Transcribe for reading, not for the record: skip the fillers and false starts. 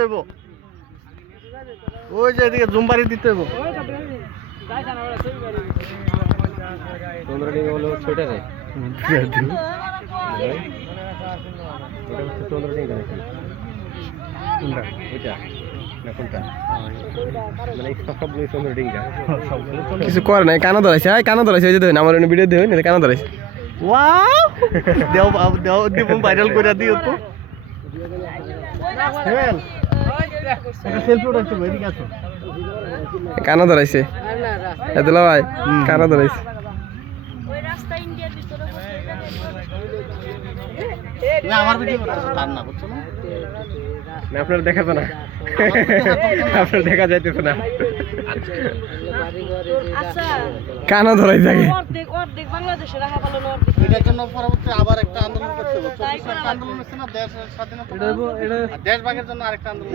হইব ওই যে এদিকে জুমবাড়ি দিতে হইব চন্দ্রডিঙ্গা বলে ছয়টা নেই চন্দ্রডিঙ্গা নাকি এটা না কোনটা মানে সবগুলোই চন্দ্রডিঙ্গা কিছু করে নাই কানা ধরাইছে কানা ধরাইছে ওই যে দেখুন আমার ভিডিও দেখুন কানা ধরাইছে ওয়াও দেও দেও দিবম ভাইরাল করে দিও তো হেল সেলফি উঠাইছো এদিকে আসো কানা ধরাইছে এদলা ভাই কানা ধরাইছে ওই রাস্তা ইন্ডিয়ার ভিতরে না আমার ভিডিও করতেছো তার না বুঝছো না না আপনারা দেখাতো না আপনারা দেখা যাইতেছে না আচ্ছা কানা ধরাই থাকে অর্ধেক অর্ধেক বাংলাদেশে রাখা ভালো না অর্ধেক এটার জন্য পরবর্তী আবার একটা আন্দোলন করতে হবে 24 আন্দোলন হচ্ছে না দেশ স্বাধীনতা দেশ ভাগের জন্য আরেকটা আন্দোলন